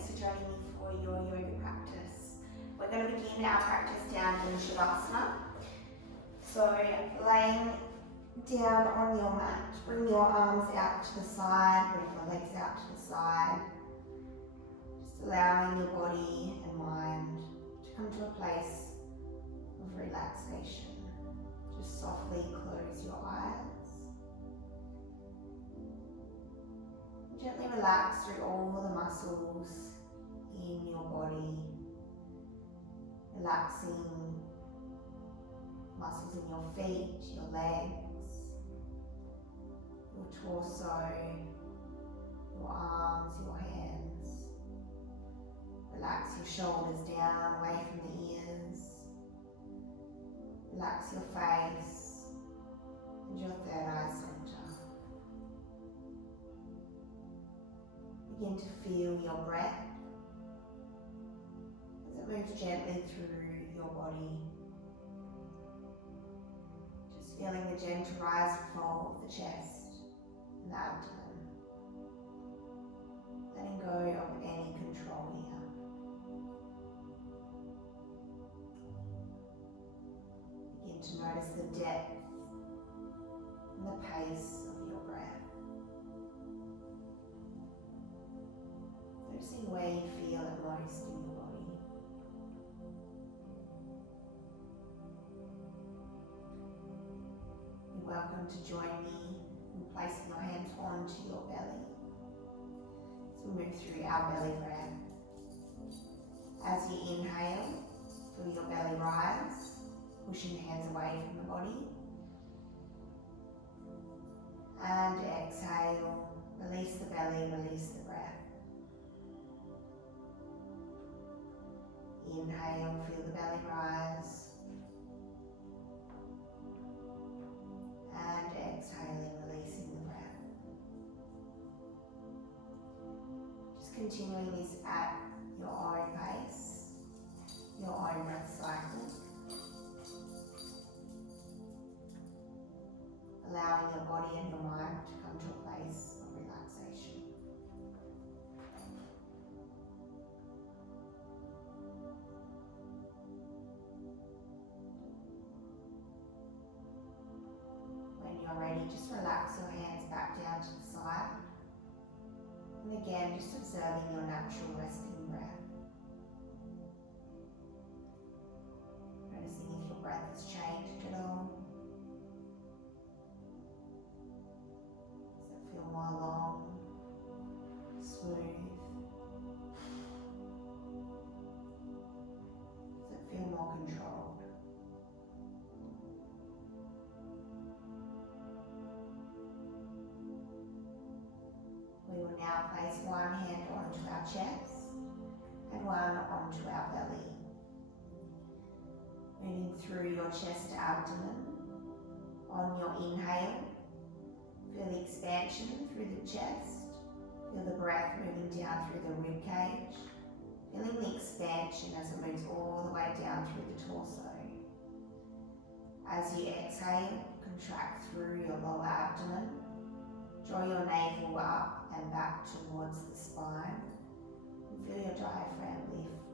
thanks for joining me for your yoga practice. We're going to begin our practice down in Shavasana. So laying down on your mat, bring your arms out to the side, bring your legs out to the side. Just allowing your body and mind to come to a place of relaxation. Just softly close your eyes. Gently relax through all the muscles in your body, relaxing muscles in your feet, your legs, your torso, your arms, your hands. Relax your shoulders down away from the ears. Relax your face and your third eye center. Begin to feel your breath as it moves gently through your body. Just feeling the gentle rise and fall of the chest and the abdomen. Letting go of any control here. Begin to notice the depth and the pace of your breath. Noticing where you feel it most in your body. You're welcome to join me in placing your hands onto your belly. So we move through our belly breath. As you inhale, feel your belly rise, pushing the hands away from the body. And exhale, release the belly, release the breath. Inhale, feel the belly rise. And exhaling, releasing the breath. Just continuing this at your own pace, your own breath cycle. Allowing your body and your mind to come to a place of relaxation. When you're ready, just relax your hands back down to the side. And again, just observing your natural resting breath. Noticing if your breath has changed at all. Does it feel more long, smooth? Does it feel more controlled? We will now place one hand onto our chest and one onto our belly. Moving through your chest to abdomen. On your inhale, feel the expansion through the chest. Feel the breath moving down through the rib cage. Feeling the expansion as it moves all the way down through the torso. As you exhale, contract through your lower abdomen. Draw your navel up and back towards the spine. And feel your diaphragm lift.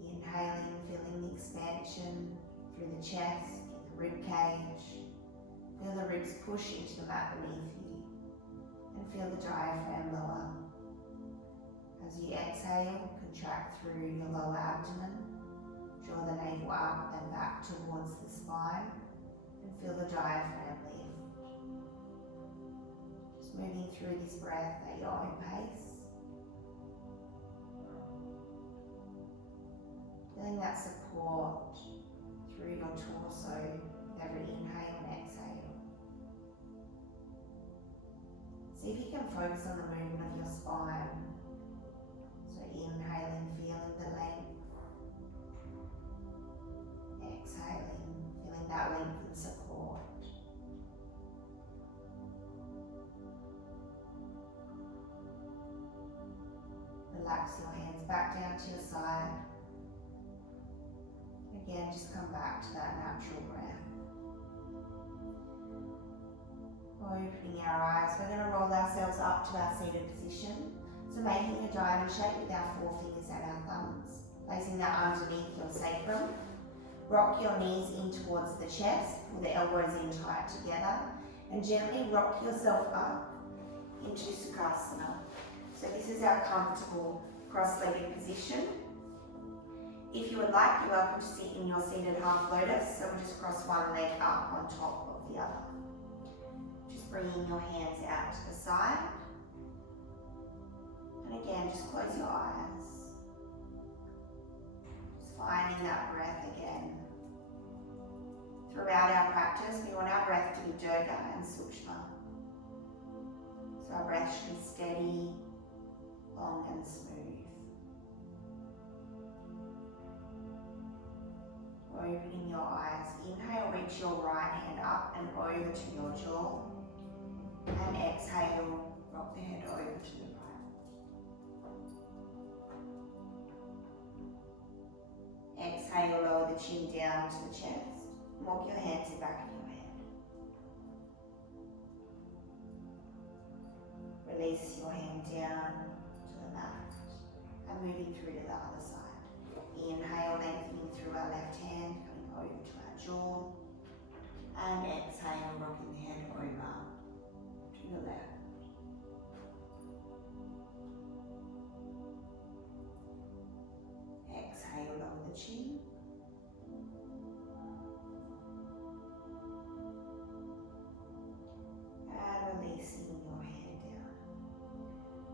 Inhaling, feeling the expansion through the chest, through the rib cage. Feel the ribs push into the mat beneath you. And feel the diaphragm lower. As you exhale, contract through your lower abdomen. Draw the navel up and back towards the spine. And feel the diaphragm lift. Moving through this breath at your own pace. Feeling that support through your torso with every inhale and exhale. See if you can focus on the movement of your spine. So inhaling, feeling the length. Exhaling, feeling that length and support. Relax your hands back down to your side. Again, just come back to that natural breath. Opening our eyes, we're going to roll ourselves up to our seated position. So making a diamond shape with our forefingers and our thumbs, placing that underneath your sacrum. Rock your knees in towards the chest, pull the elbows in tight together, and gently rock yourself up into Sukhasana. So this is our comfortable cross-legged position. If you would like, you're welcome to sit in your seated half lotus, so we'll just cross one leg up on top of the other. Just bringing your hands out to the side. And again, just close your eyes. Just finding that breath again. Throughout our practice, we want our breath to be Durga and Sukshma. So our breath should be steady, long and smooth. Opening your eyes. Inhale, reach your right hand up and over to your jaw. And exhale, rock the head over to the right. Exhale, lower the chin down to the chest. Walk your hands to the back of your head. Release your hand down to the mat and moving through to the other side. Inhale, lengthening through our left hand, coming over to our jaw. And exhale, rocking the head over to the left. Exhale, lower the chin. And releasing your hand down.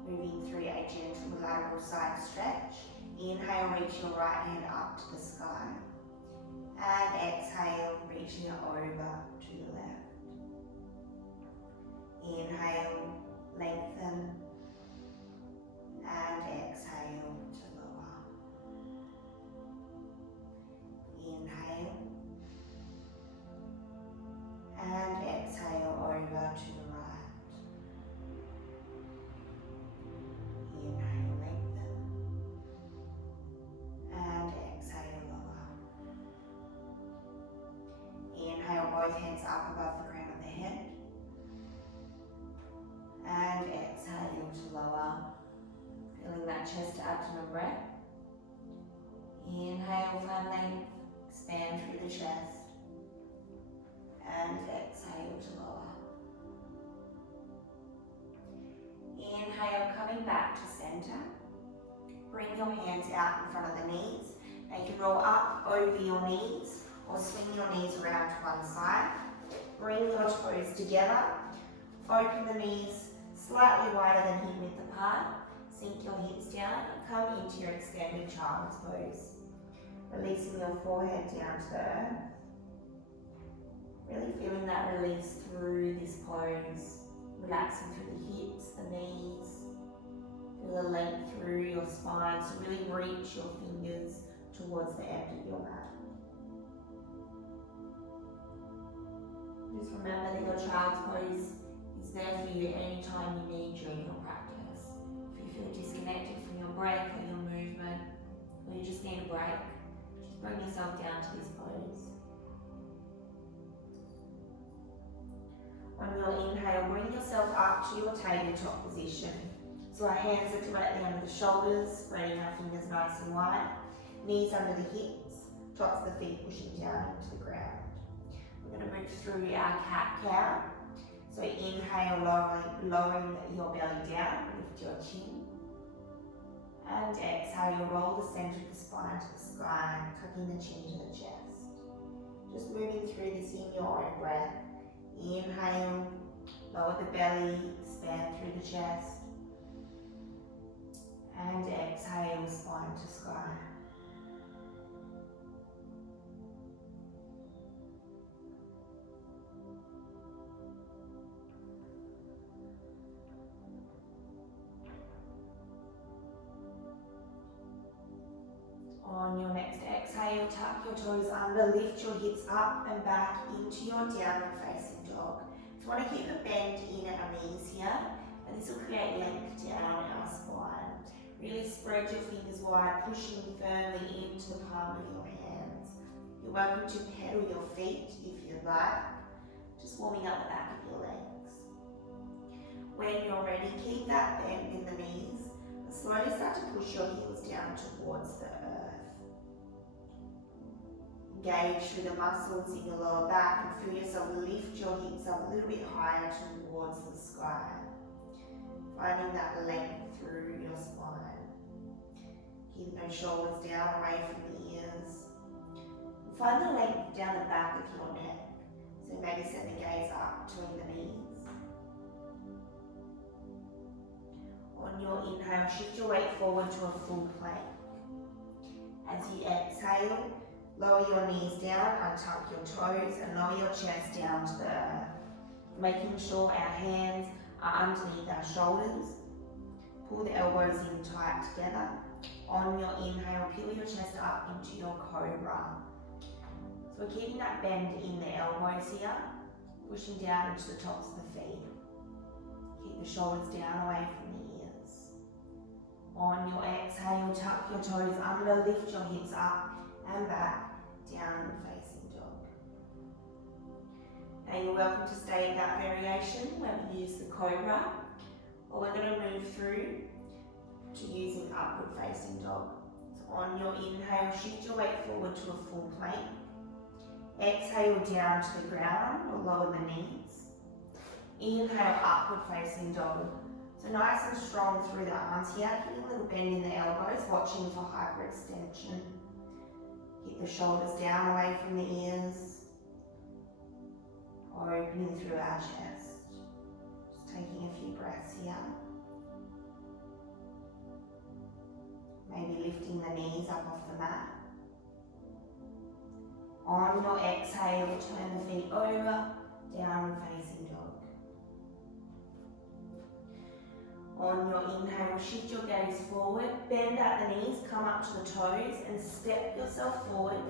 Moving through a gentle lateral side stretch. Inhale, reach your right hand up to the sky. And exhale, reaching it over to the left. Inhale, lengthen. And exhale to lower. Inhale. And exhale over to the right. Inhale, lengthen. And exhale, lower. Inhale, both hands up above the crown of the head. And exhale to lower. Feeling that chest to abdomen breath. Inhale, find length. Expand through the chest. And exhale to lower. Inhale, coming back to center. Bring your hands out in front of the knees. They can roll up over your knees or swing your knees around to one side. Bring your toes together. Open the knees slightly wider than hip width apart. Sink your hips down and come into your extended child's pose. Releasing your forehead down to the earth. Really feeling that release through this pose. Relaxing through the hips, the knees. Feel the length through your spine, so really reach your fingers towards the end of your mat. Just remember that your child's pose is there for you anytime you need during your practice. If you feel disconnected from your breath or your movement, or you just need a break, just bring yourself down to this pose. On your inhale, bring yourself up to your tabletop position. So our hands are directly under the shoulders, spreading our fingers nice and wide. Knees under the hips, tops of the feet pushing down into the ground. We're going to move through our cat-cow. So inhale, lowering your belly down, lift your chin. And exhale, roll the center of the spine to the sky, tucking the chin to the chest. Just moving through this in your own breath. Inhale, lower the belly, expand through the chest. And exhale, spine to sky. On your next exhale, tuck your toes under, lift your hips up and back into your downward facing dog. So we want to keep a bend in our knees here, and this will create length down our spine. Really spread your fingers wide, pushing firmly into the palm of your hands. You're welcome to pedal your feet if you'd like, just warming up the back of your legs. When you're ready, keep that bend in the knees, slowly start to push your heels down towards the earth. Engage through the muscles in your lower back and feel yourself lift your hips up a little bit higher towards the sky. Finding that length through your spine. Keep those shoulders down away from the ears. And find the length down the back of your neck. So maybe set the gaze up between the knees. On your inhale, shift your weight forward to a full plank. As you exhale, lower your knees down, untuck your toes, and lower your chest down to the earth. Making sure our hands are underneath our shoulders. Pull the elbows in tight together. On your inhale, peel your chest up into your cobra. So we're keeping that bend in the elbows here, pushing down into the tops of the feet. Keep the shoulders down away from the ears. On your exhale, tuck your toes under, lift your hips up and back, downward facing dog. Now you're welcome to stay in that variation where we use the cobra, or we're going to move through to using upward facing dog. So on your inhale, shift your weight forward to a full plank. Exhale down to the ground or lower the knees. Inhale, upward facing dog. So nice and strong through the arms here, keeping a little bend in the elbows, watching for hyperextension. Keep the shoulders down away from the ears. Opening through our chest. Just taking a few breaths here. Maybe lifting the knees up off the mat. On your exhale, turn the feet over, downward facing dog. On your inhale, shift your gaze forward, bend at the knees, come up to the toes and step yourself forward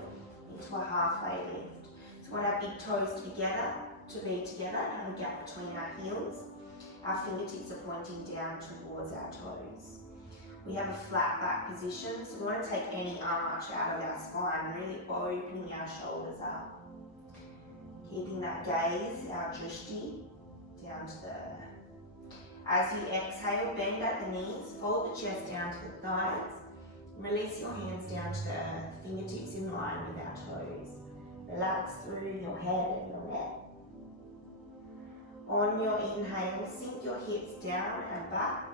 into a halfway lift. So we want our big toes to be together, have a gap between our heels. Our fingertips are pointing down towards our toes. We have a flat back position, so we want to take any arch out of our spine, really opening our shoulders up. Keeping that gaze, our drishti, down to the earth. As you exhale, bend at the knees, fold the chest down to the thighs. Release your hands down to the earth, fingertips in line with our toes. Relax through your head and your neck. On your inhale, sink your hips down and back.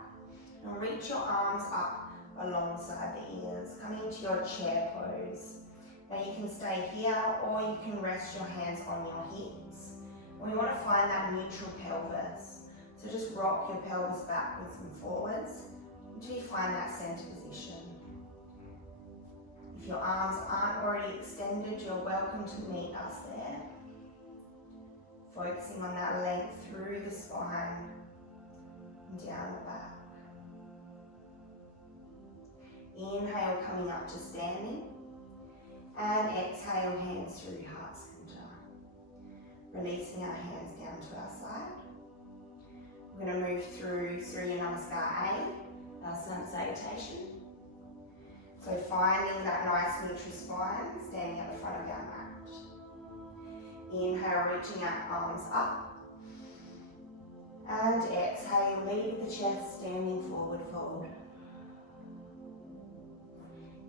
And reach your arms up alongside the ears, coming into your chair pose. Now you can stay here or you can rest your hands on your hips. We want to find that neutral pelvis. So just rock your pelvis backwards and forwards until you find that center position. If your arms aren't already extended, you're welcome to meet us there. Focusing on that length through the spine and down the back. Inhale, coming up to standing, and exhale, hands through heart center. Releasing our hands down to our side. We're going to move through Surya Namaste A, our sun salutation. So finding that nice neutral spine, standing at the front of our mat. Inhale, reaching our arms up. And exhale, lead with the chest, standing forward fold.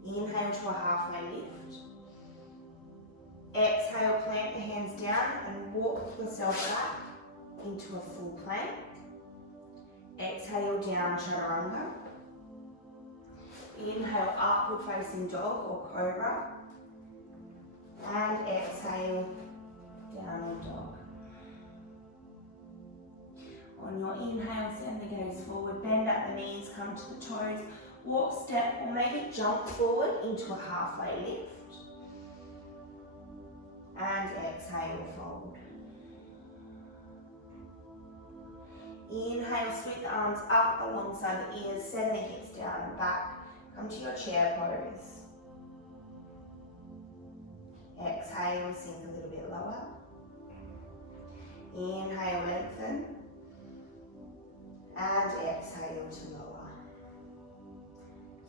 Inhale to a halfway lift. Exhale, plant the hands down and walk yourself back into a full plank. Exhale, down chaturanga. Inhale, upward facing dog or cobra. And exhale, downward dog. On your inhale, send the gaze forward, bend at the knees, come to the toes. Walk, step, or maybe jump forward into a halfway lift. And exhale, fold. Inhale, sweep the arms up alongside the ears, send the hips down and back. Come to your chair pose. Exhale, sink a little bit lower. Inhale, lengthen. And exhale to lower.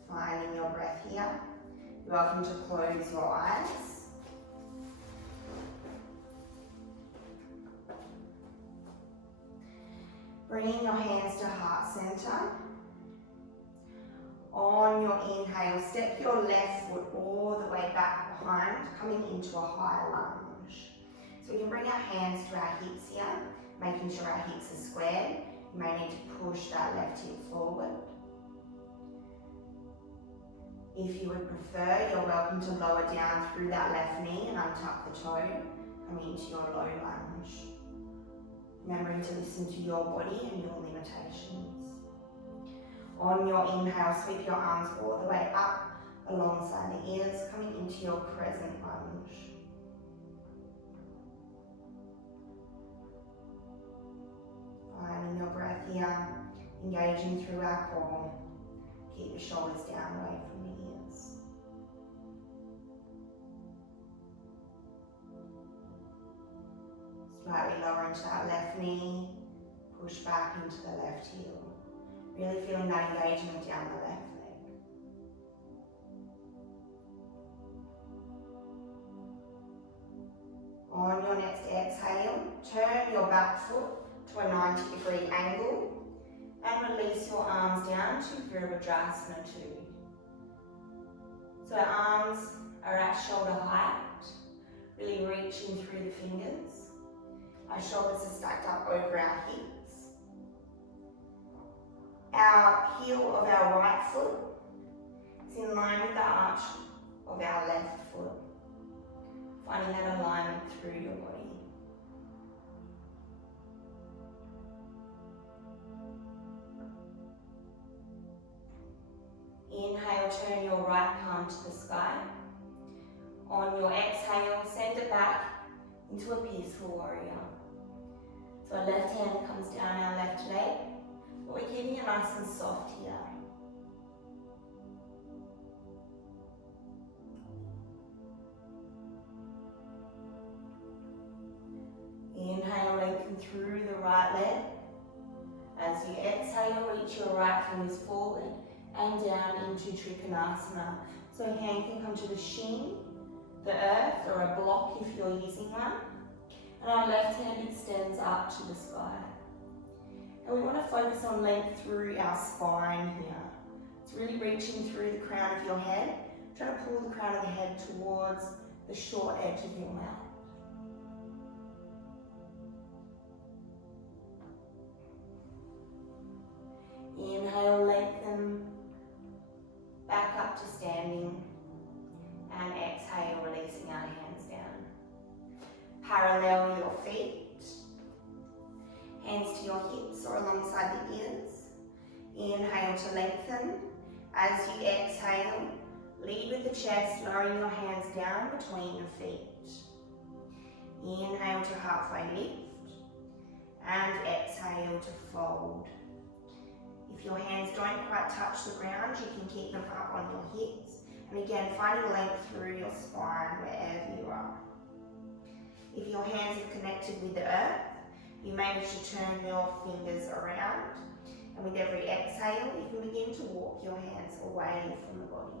Finding your breath here. You're welcome to close your eyes. Bringing your hands to heart center. On your inhale, step your left foot all the way back behind, coming into a high lunge. So we can bring our hands to our hips here, making sure our hips are squared. You may need to push that left hip forward. If you would prefer, you're welcome to lower down through that left knee and untuck the toe, coming into your low lunge. Remembering to listen to your body and your limitations. On your inhale, sweep your arms all the way up alongside the ears, coming into your crescent lunge. Finding your breath here, engaging through our core. Keep your shoulders down away from the ears. Slightly lower into that left knee, push back into the left heel. Really feeling that engagement down the left leg. On your next exhale, turn your back foot to a 90-degree angle and release your arms down to Virabhadrasana 2. So our arms are at shoulder height, really reaching through the fingers. Our shoulders are stacked up over our hips. Our heel of our right foot is in line with the arch of our left foot. Finding that alignment through your body. Inhale, turn your right palm to the sky. On your exhale, send it back into a peaceful warrior. So our left hand comes down our left leg, but we're keeping it nice and soft here. Inhale, lengthen through the right leg. As you exhale, reach your right fingers forward and down into Trikonasana. So hand can come to the shin, the earth, or a block if you're using one. And our left hand extends up to the sky. And we want to focus on length through our spine here. It's really reaching through the crown of your head, trying to pull the crown of the head towards the short edge of your mat. Inhale, lengthen back up to standing, and exhale, releasing our hands down. Parallel your feet, hands to your hips or alongside the ears. Inhale to lengthen. As you exhale, lead with the chest, lowering your hands down between your feet. Inhale to halfway lift, and exhale to fold. If your hands don't quite touch the ground, you can keep them up on your hips. And again, finding length through your spine wherever you are. If your hands are connected with the earth, you may wish to turn your fingers around. And with every exhale, you can begin to walk your hands away from the body.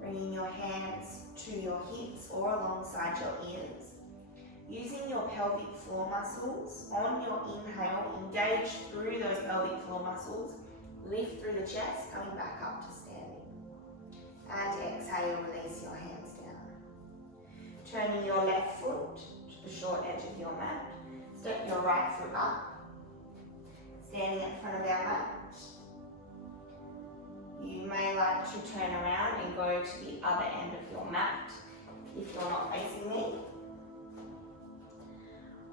Bringing your hands to your hips or alongside your ears. Using your pelvic floor muscles, on your inhale, engage through those pelvic floor muscles, lift through the chest, coming back up to standing. And exhale, release your hands down. Turning your left foot to the short edge of your mat, step your right foot up, standing in front of our mat. You may like to turn around and go to the other end of your mat if you're not facing me.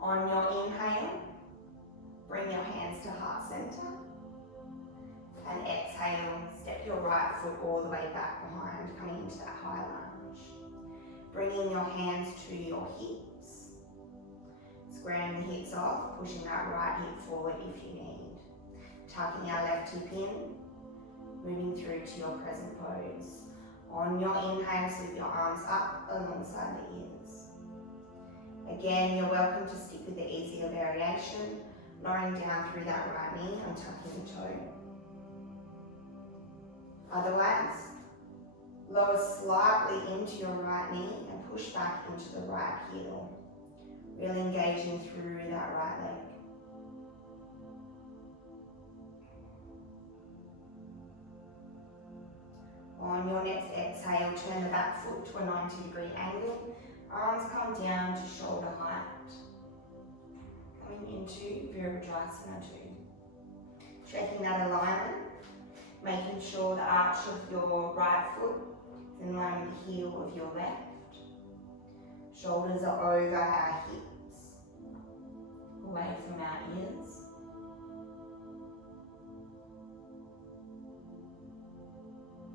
On your inhale, bring your hands to heart center. And exhale, step your right foot all the way back behind, coming into that high lunge. Bringing your hands to your hips. Squaring the hips off, pushing that right hip forward if you need. Tucking our left hip in. Moving through to your present pose. On your inhale, sweep your arms up alongside the ears. Again, you're welcome to stick with the easier variation, lowering down through that right knee and tucking the toe. Otherwise, lower slightly into your right knee and push back into the right heel. Really engaging through that right leg. On your next exhale, turn the back foot to a 90-degree angle. Arms come down to shoulder height. Coming into vigorous 2. Checking that alignment. Making sure the arch of your right foot is in line with the heel of your left. Shoulders are over our hips, away from our ears.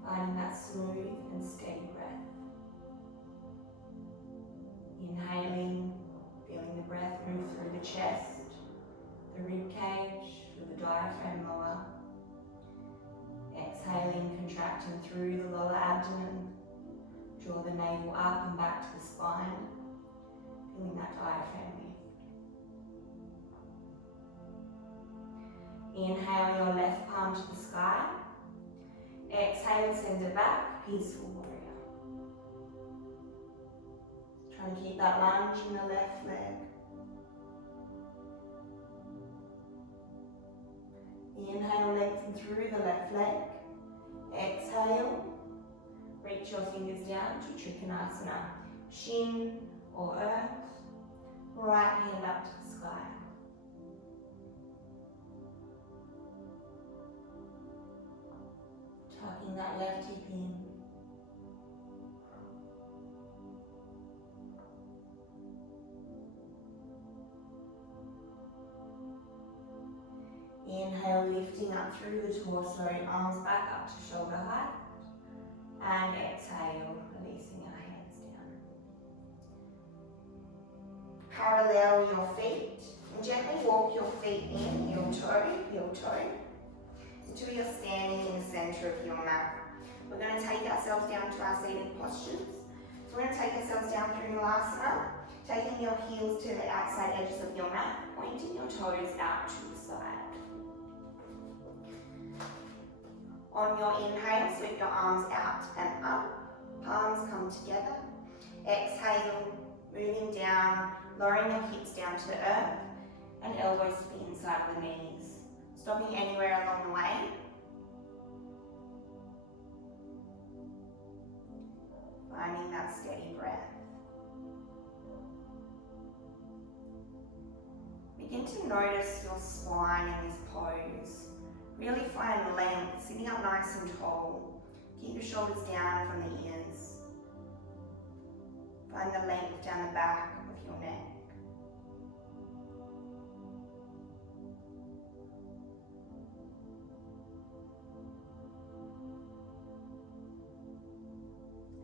Finding that smooth and steady breath. Inhaling, feeling the breath move through the chest, the rib cage, through the diaphragm lower. Exhaling, contracting through the lower abdomen. Draw the navel up and back to the spine. Feeling that diaphragm lift. Inhale your left palm to the sky. Exhale, send it back, peaceful warrior. Trying to keep that lunge in the left leg. Inhale, lengthen through the left leg. Exhale, reach your fingers down to Trikonasana. Shin or earth, right hand up to the sky. Tucking that left hip in. Inhale, lifting up through the torso, arms back up to shoulder height. And exhale, releasing your hands down. Parallel your feet and gently walk your feet in, heel toe, until you're standing in the center of your mat. We're going to take ourselves down to our seated postures. So we're going to take ourselves down through Namaste, taking your heels to the outside edges of your mat, pointing your toes out to the side. On your inhale, sweep your arms out and up, palms come together. Exhale, moving down, lowering your hips down to the earth, and elbows to the inside of the knees. Stopping anywhere along the way. Finding that steady breath. Begin to notice your spine in this pose. Really find length, sitting up nice and tall. Keep your shoulders down from the ears. Find the length down the back of your neck.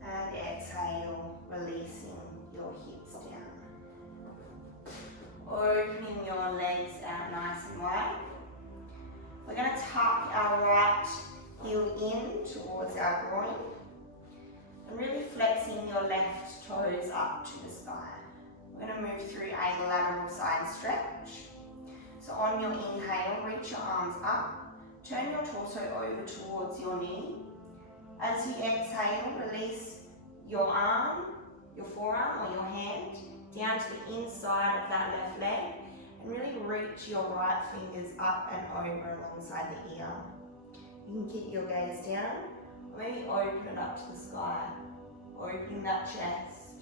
And exhale, releasing your hips down. Opening your legs out nice and wide. We're going to tuck our right heel in towards our groin and really flexing your left toes up to the sky. We're going to move through a lateral side stretch. So on your inhale, reach your arms up, turn your torso over towards your knee. As you exhale, release your arm, your forearm or your hand down to the inside of that left leg. And really reach your right fingers up and over alongside the ear. You can keep your gaze down, or maybe open it up to the sky, opening that chest.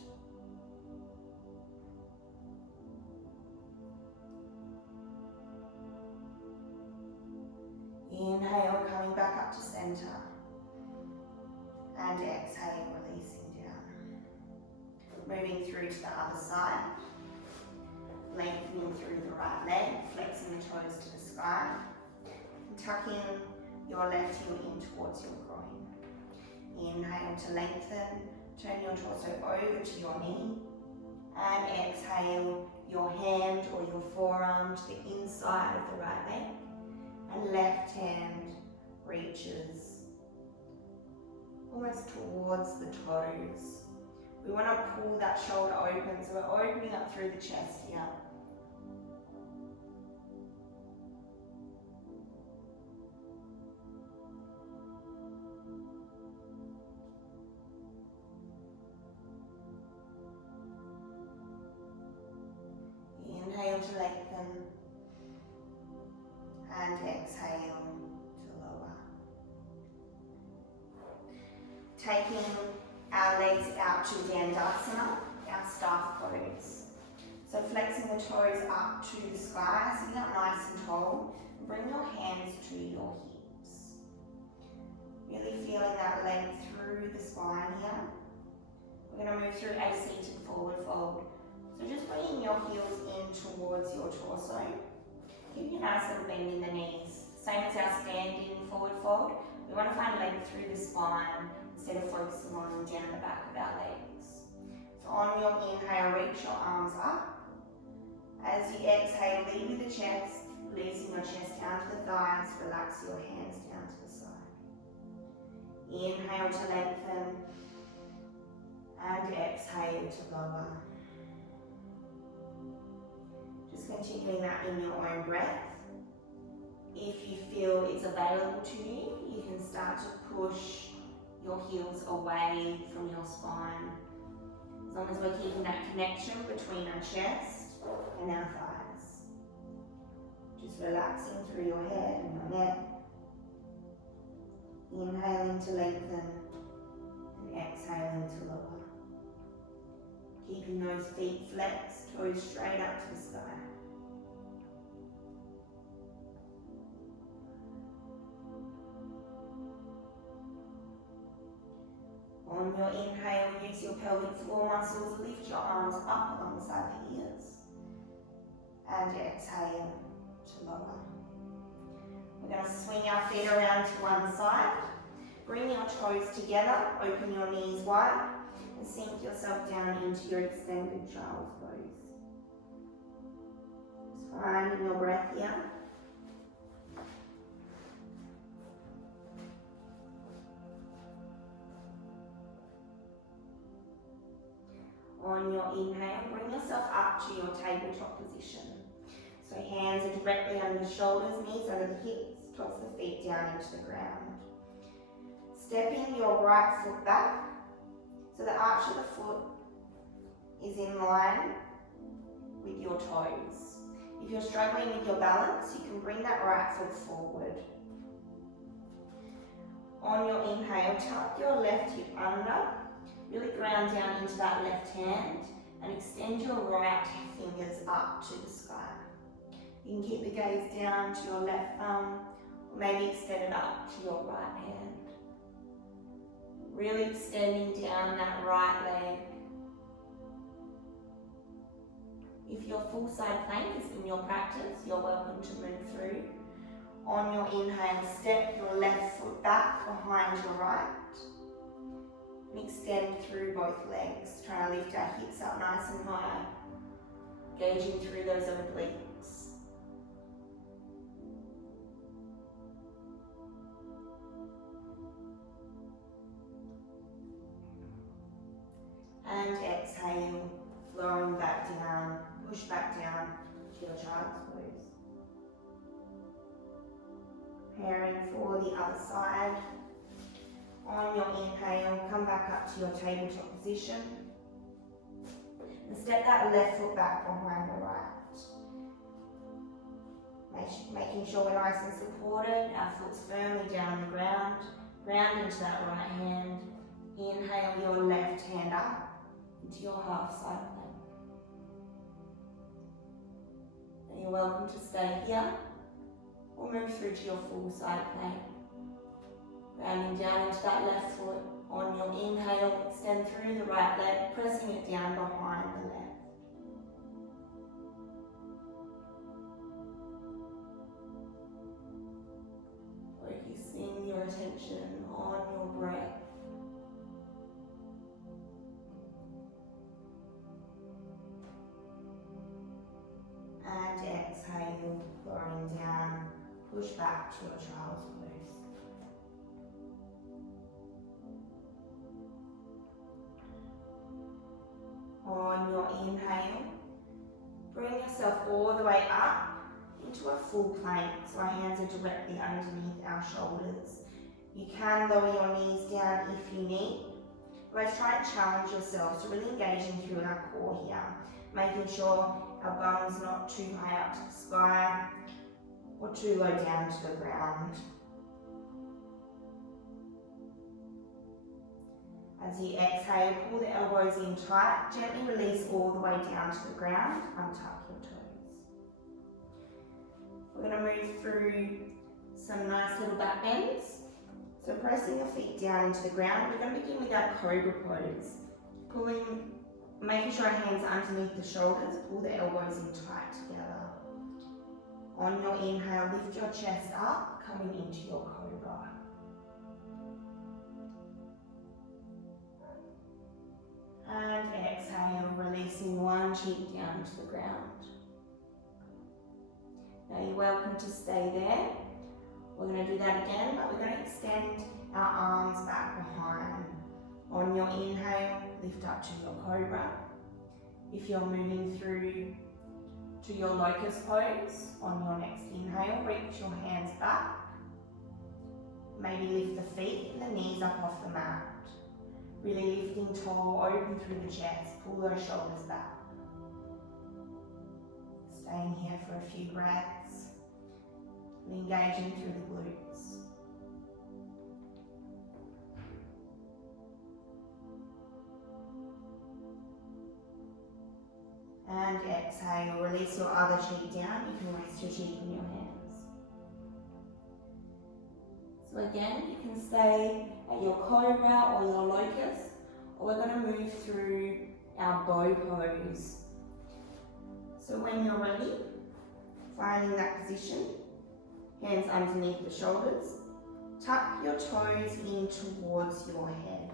Inhale, coming back up to center. And exhale, releasing down. Moving through to the other side. Lengthening through the right leg, flexing the toes to the sky, and tucking your left heel in towards your groin. Inhale to lengthen, turn your torso over to your knee, and exhale your hand or your forearm to the inside of the right leg, and left hand reaches almost towards the toes. We want to pull that shoulder open, so we're opening up through the chest here. taking our legs out to Dandasana, our staff pose. So flexing the toes up to the sky, sitting up nice and tall. Bring your hands to your hips. Really feeling that length through the spine here. We're going to move through a seated forward fold. So just bringing your heels in towards your torso. Keep a nice little bend in the knees. Same as our standing forward fold. We want to find length through the spine instead of focusing on down the back of our legs. So on your inhale, reach your arms up. As you exhale, lead with the chest, releasing your chest down to the thighs, relax your hands down to the side. Inhale to lengthen, and exhale to lower. Just continuing that in your own breath. If you feel it's available to you, you can start to push your heels away from your spine. As long as we're keeping that connection between our chest and our thighs. Just relaxing through your head and your neck. Inhaling to lengthen and exhaling to lower. Keeping those feet flexed, toes straight up to the sky. On your inhale, use your pelvic floor muscles, lift your arms up alongside the ears. And exhale to lower. We're going to swing our feet around to one side. Bring your toes together, open your knees wide, and sink yourself down into your extended child's pose. Just finding your breath here. On your inhale, bring yourself up to your tabletop position. So hands are directly under the shoulders, knees under the hips, toss the feet down into the ground. Stepping your right foot back, so the arch of the foot is in line with your toes. If you're struggling with your balance, you can bring that right foot forward. On your inhale, tuck your left hip under. Really ground down into that left hand and extend your right fingers up to the sky. You can keep the gaze down to your left thumb, or maybe extend it up to your right hand. Really extending down that right leg. If your full side plank is in your practice, you're welcome to move through. On your inhale, step your left foot back behind your right. And extend through both legs, trying to lift our hips up nice and high, gauging through those obliques. And exhale, lowering back down, push back down to your child's pose. Preparing for the other side. On your inhale, come back up to your tabletop position. And step that left foot back behind the right. Making sure we're nice and supported, our foot's firmly down on the ground. Ground into that right hand. Inhale your left hand up into your half side plank. And you're welcome to stay here or move through to your full side plank. Rounding down into that left foot. On your inhale, extend through the right leg, pressing it down behind the left. Focusing your attention on your breath. And exhale, lowering down, push back to your child's pose. On your inhale, bring yourself all the way up into a full plank, so our hands are directly underneath our shoulders. You can lower your knees down if you need, but try and challenge yourself, so really engaging through our core here, making sure our bum's not too high up to the sky or too low down to the ground. As you exhale, pull the elbows in tight, gently release all the way down to the ground, untuck your toes. We're going to move through some nice little back bends. So pressing your feet down into the ground, we're going to begin with our cobra pose. Making sure our hands are underneath the shoulders, pull the elbows in tight together. On your inhale, lift your chest up, coming into your cobra. And exhale, releasing one cheek down to the ground. Now you're welcome to stay there. We're going to do that again, but we're going to extend our arms back behind. On your inhale, lift up to your cobra. If you're moving through to your locust pose, on your next inhale, reach your hands back. Maybe lift the feet and the knees up off the mat. Really lifting tall, open through the chest, pull those shoulders back. Staying here for a few breaths, and engaging through the glutes. And exhale, release your other cheek down. You can rest your cheek in your hands. So again, you can stay at your cobra or your locust, or we're going to move through our bow pose. So when you're ready, finding that position, hands underneath the shoulders, tuck your toes in towards your head.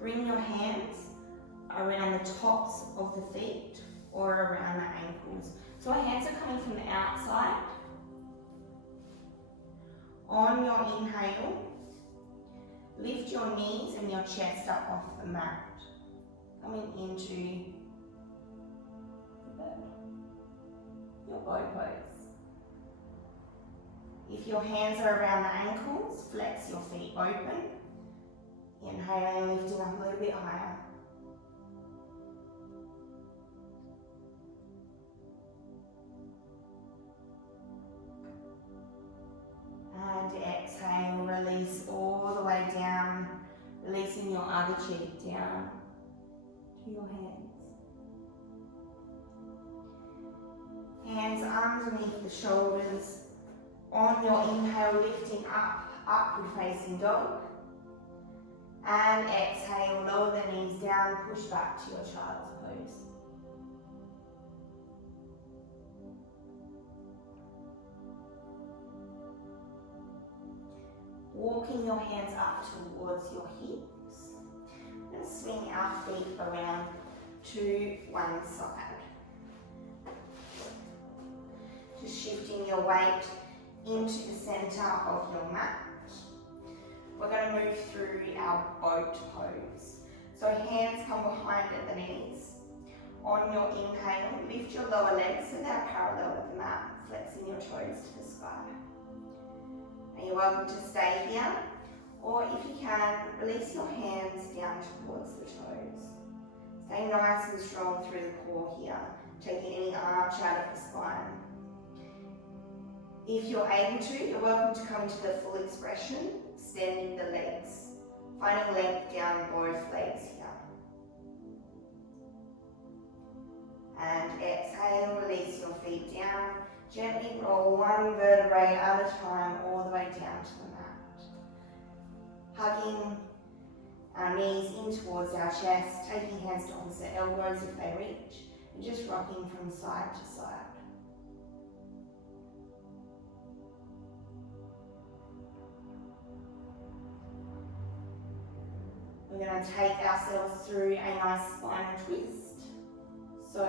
Bring your hands around the tops of the feet or around the ankles. So our hands are coming from the outside. On your inhale, lift your knees and your chest up off the mat, coming into your bow pose. If your hands are around the ankles, flex your feet open. Inhaling, lifting up a little bit higher. And exhale, release all the way down, releasing your other cheek down to your hands. Hands underneath the shoulders. On your inhale, lifting up, upward facing dog. And exhale, lower the knees down, push back to your child's pose. Walking your hands up towards your hips and swing our feet around to one side. Just shifting your weight into the center of your mat. We're going to move through our boat pose. So hands come behind at the knees. On your inhale, lift your lower legs so they're parallel with the mat, flexing your toes to the sky. And you're welcome to stay here, or if you can, release your hands down towards the toes. Stay nice and strong through the core here, taking any arch out of the spine. If you're able to, you're welcome to come into the full expression, extending the legs, finding length down both legs here. And exhale, release your feet down. Gently roll one vertebrae at a time all the way down to the mat. Hugging our knees in towards our chest, taking hands to opposite elbows if they reach, and just rocking from side to side. We're going to take ourselves through a nice spinal twist. So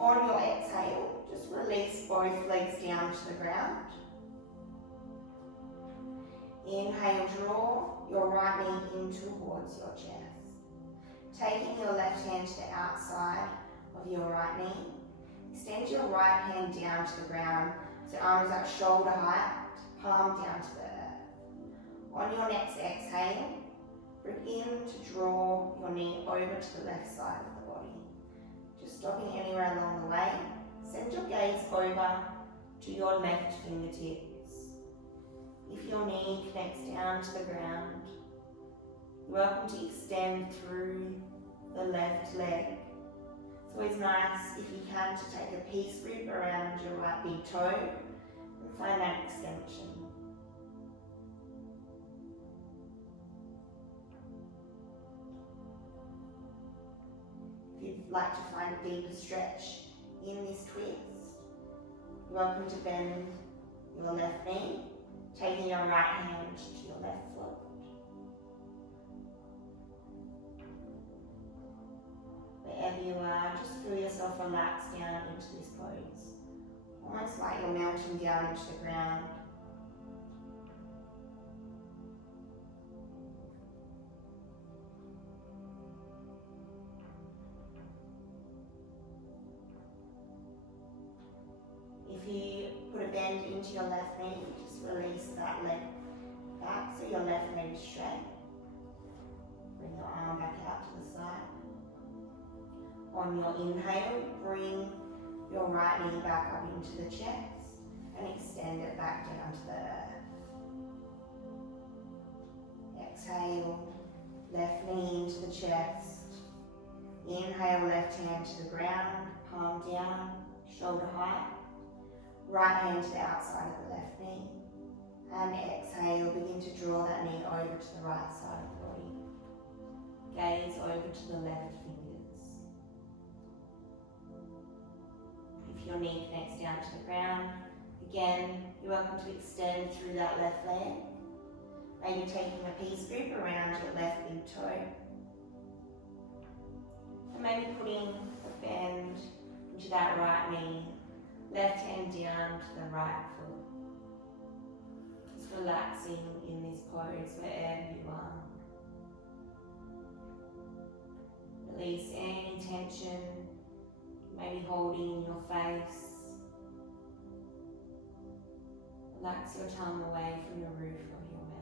on your exhale, just release both legs down to the ground. Inhale, draw your right knee in towards your chest. Taking your left hand to the outside of your right knee. Extend your right hand down to the ground, so arms at shoulder height, palm down to the earth. On your next exhale, begin to draw your knee over to the left side of the body. Just stopping anywhere along the way. Send your gaze over to your left fingertips. If your knee connects down to the ground, You're welcome to extend through the left leg. It's always nice, if you can, to take a peace grip around your right big toe and find that extension. If you'd like to find a deeper stretch in this twist, you're welcome to bend your left knee, taking your right hand to your left foot. Wherever you are, just feel yourself relax down into this pose. Almost like you're melting down into the ground. If you put a bend into your left knee, just release that leg back so your left leg is straight. Bring your arm back out to the side. On your inhale, bring your right knee back up into the chest and extend it back down to the earth. Exhale, left knee into the chest. Inhale, left hand to the ground, palm down, shoulder height. Right hand to the outside of the left knee. And exhale, begin to draw that knee over to the right side of the body. Gaze over to the left fingers. If your knee connects down to the ground, again, you're welcome to extend through that left leg. Maybe taking a peace grip around your left big toe. And maybe putting a bend into that right knee. Left hand down to the right foot. Just relaxing in this pose wherever you are. Release any tension, maybe holding in your face. Relax your tongue away from the roof of your mouth.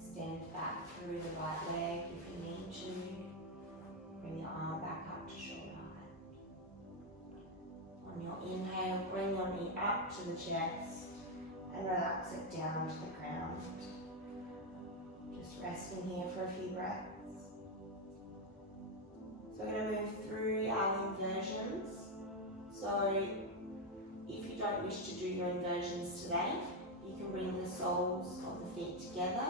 Extend back through the right leg if you need to. Bring your arm back up to shoulder height. On your inhale, bring your knee up to the chest and relax it down to the ground. Just resting here for a few breaths. So we're going to move through our inversions. So if you don't wish to do your inversions today, you can bring the soles of the feet together.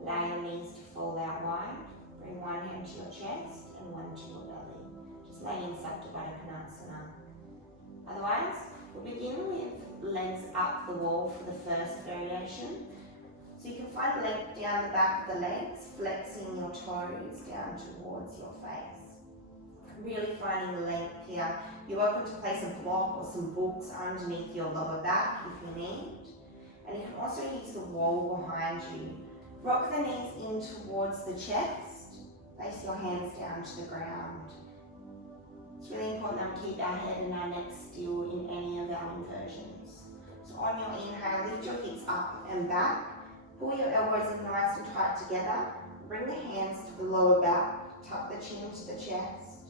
Allow your knees to fall out wide. Bring one hand to your chest and one to your belly. Just lay in Supta Baddha Konasana. Otherwise, we'll begin with legs up the wall for the first variation. So you can find length down the back of the legs, flexing your toes down towards your face. Really finding the length here. You're welcome to place a block or some books underneath your lower back if you need. And you can also use the wall behind you. Rock the knees in towards the chest. Place your hands down to the ground. It's really important that we keep our head and our neck still in any of our inversions. So on your inhale, lift your hips up and back. Pull your elbows in nice and tight together. Bring the hands to the lower back. Tuck the chin to the chest.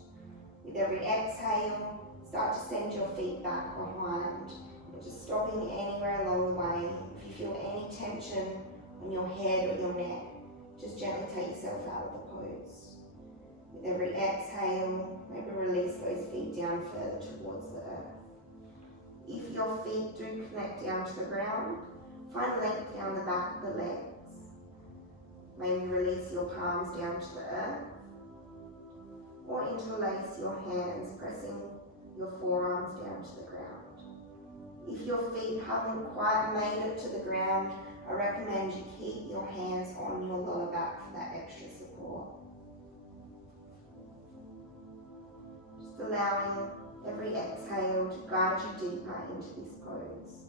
With every exhale, start to send your feet back behind. You're just stopping anywhere along the way. If you feel any tension on your head or your neck, just gently take yourself out of the pose. With every exhale, maybe release those feet down further towards the earth. If your feet do connect down to the ground, find length down the back of the legs. Maybe release your palms down to the earth, or interlace your hands, pressing your forearms down to the ground. If your feet haven't quite made it to the ground, I recommend you keep your hands on your lower back for that extra support. Just allowing every exhale to guide you deeper into this pose.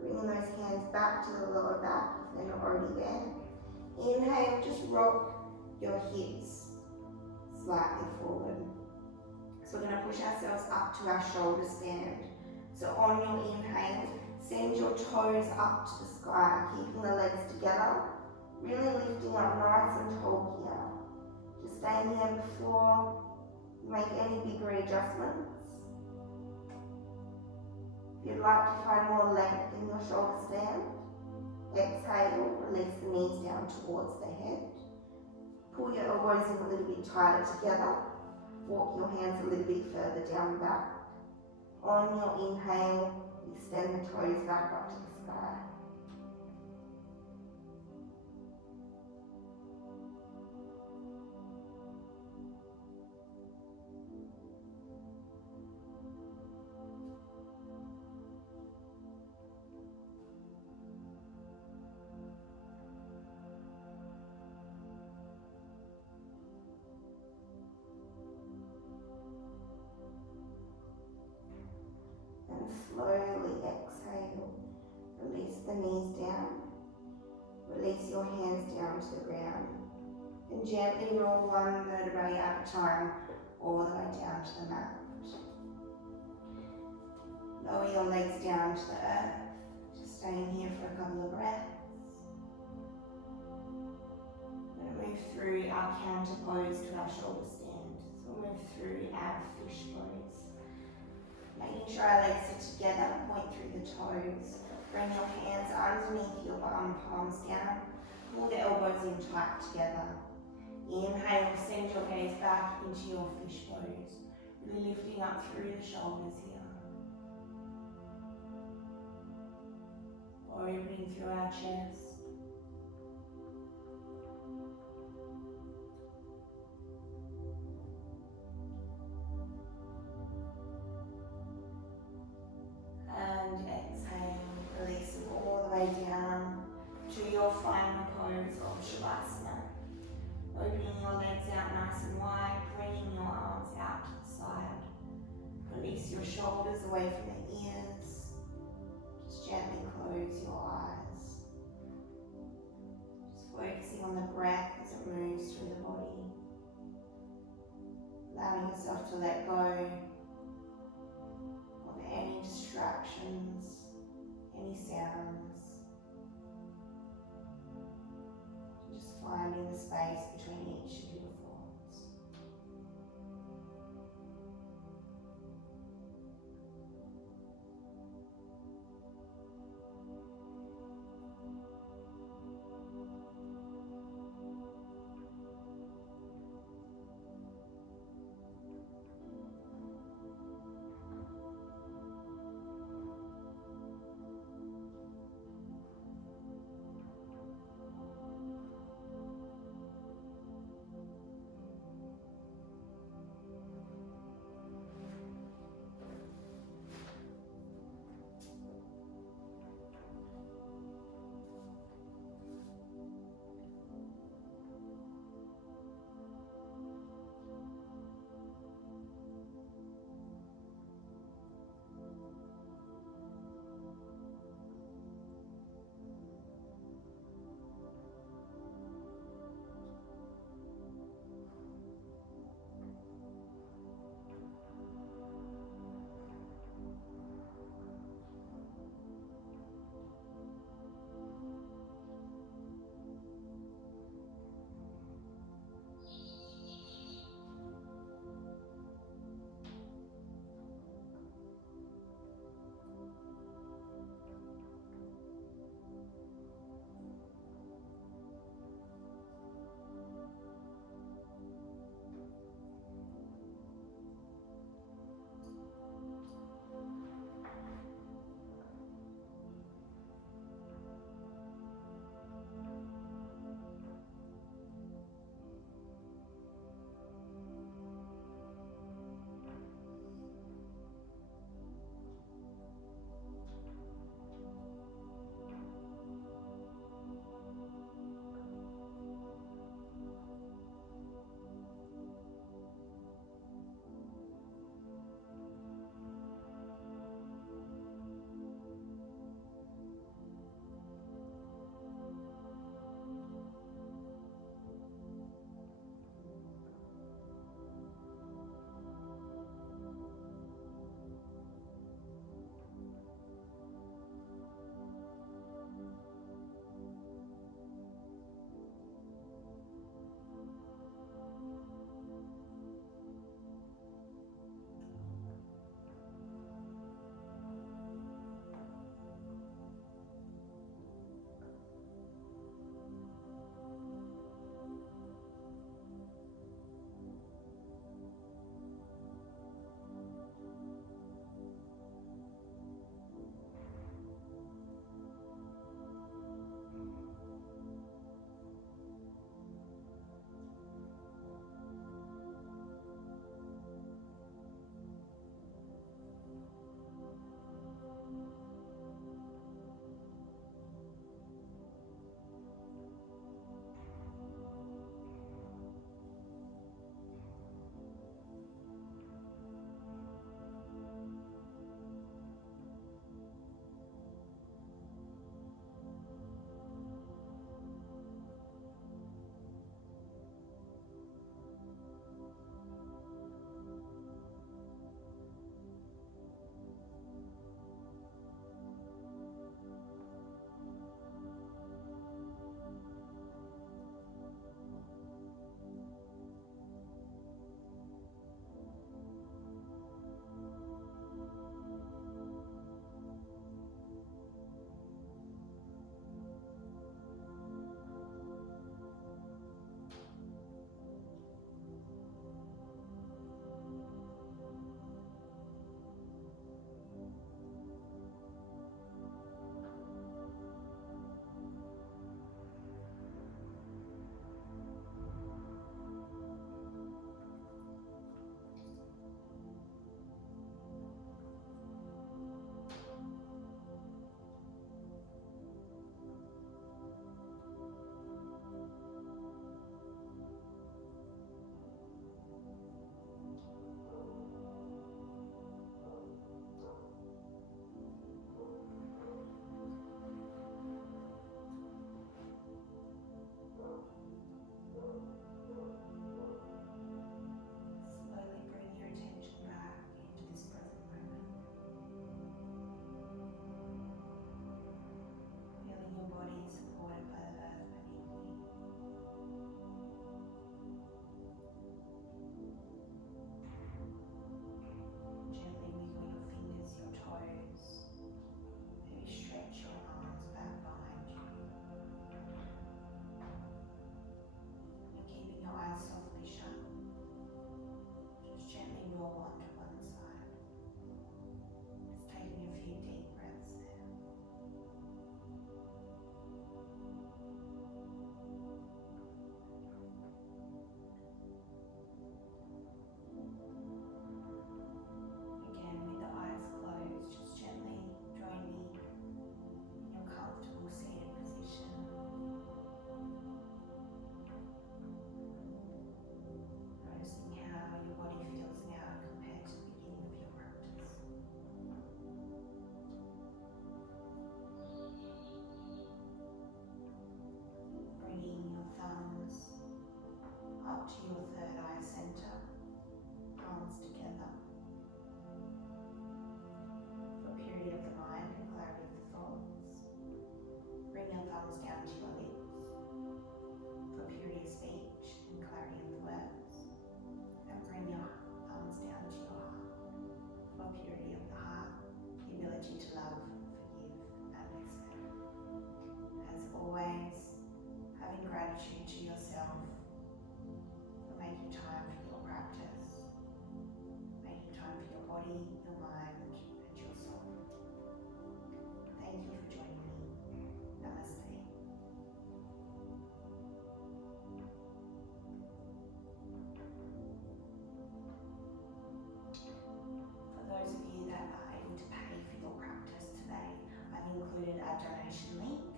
Bringing those hands back to the lower back if they're not already there. Inhale, just rock your hips slightly forward. So we're going to push ourselves up to our shoulder stand. So on your inhale, send your toes up to the sky, keeping the legs together, really lifting up nice and tall here. Just staying here before you make any bigger adjustments. If you'd like to find more length in your shoulder stand, exhale, release the knees down towards the head. Pull your elbows in a little bit tighter together. Walk your hands a little bit further down the back. On your inhale, extend the toes back up to the sky. And slowly exhale. Release the knees down. Release your hands down to the ground. And gently roll one vertebrae at a time all the way down to the mat. Lower your legs down to the earth. Just staying here for a couple of breaths. We're going to move through our counter pose to our shoulder stand. So we'll move through our fish pose. Making sure our legs are together, point through the toes. Bring your hands underneath your palms down. Pull the elbows in tight together. Inhale, send your gaze back into your fish pose. Really lifting up through the shoulders here. Opening through our chest. And exhale, releasing all the way down to your final pose of Shavasana. Opening your legs out nice and wide, bringing your arms out to the side. Release your shoulders away from the ears. Just gently close your eyes. Just focusing on the breath as it moves through the body. Allowing yourself to let go of any distractions, any sounds. Just finding the space between each of your thoughts. body, your mind, and your soul. Thank you for joining me. Namaste. For those of you that are able to pay for your practice today, I've included a donation link